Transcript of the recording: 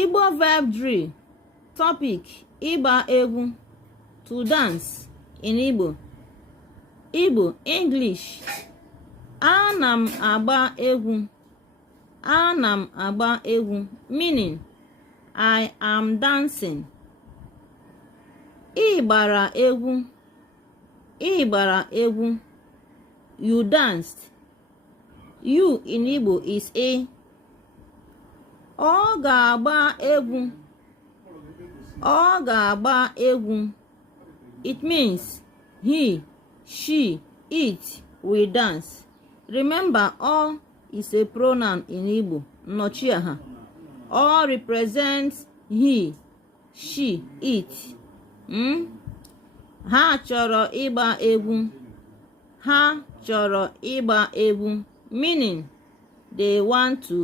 Igbo verb drill. Topic: ịgba egwu. To dance in Igbo. Igbo English. Ana m agba egwu. Ana m agba egwu. Meaning, I am dancing. Ị gbara egwu. Ị gbara egwu. You danced. You in Igbo is a. Ọ ga-agba egwu. Ọ ga-agba egwu. It means he, she, it will dance. Remember, ọ is a pronoun in Igbo. Nnọchiaha. Ọ represents he, she, it. Ha chọrọ ịgba egwu. Ha chọrọ ịgba egwu. Meaning, they want to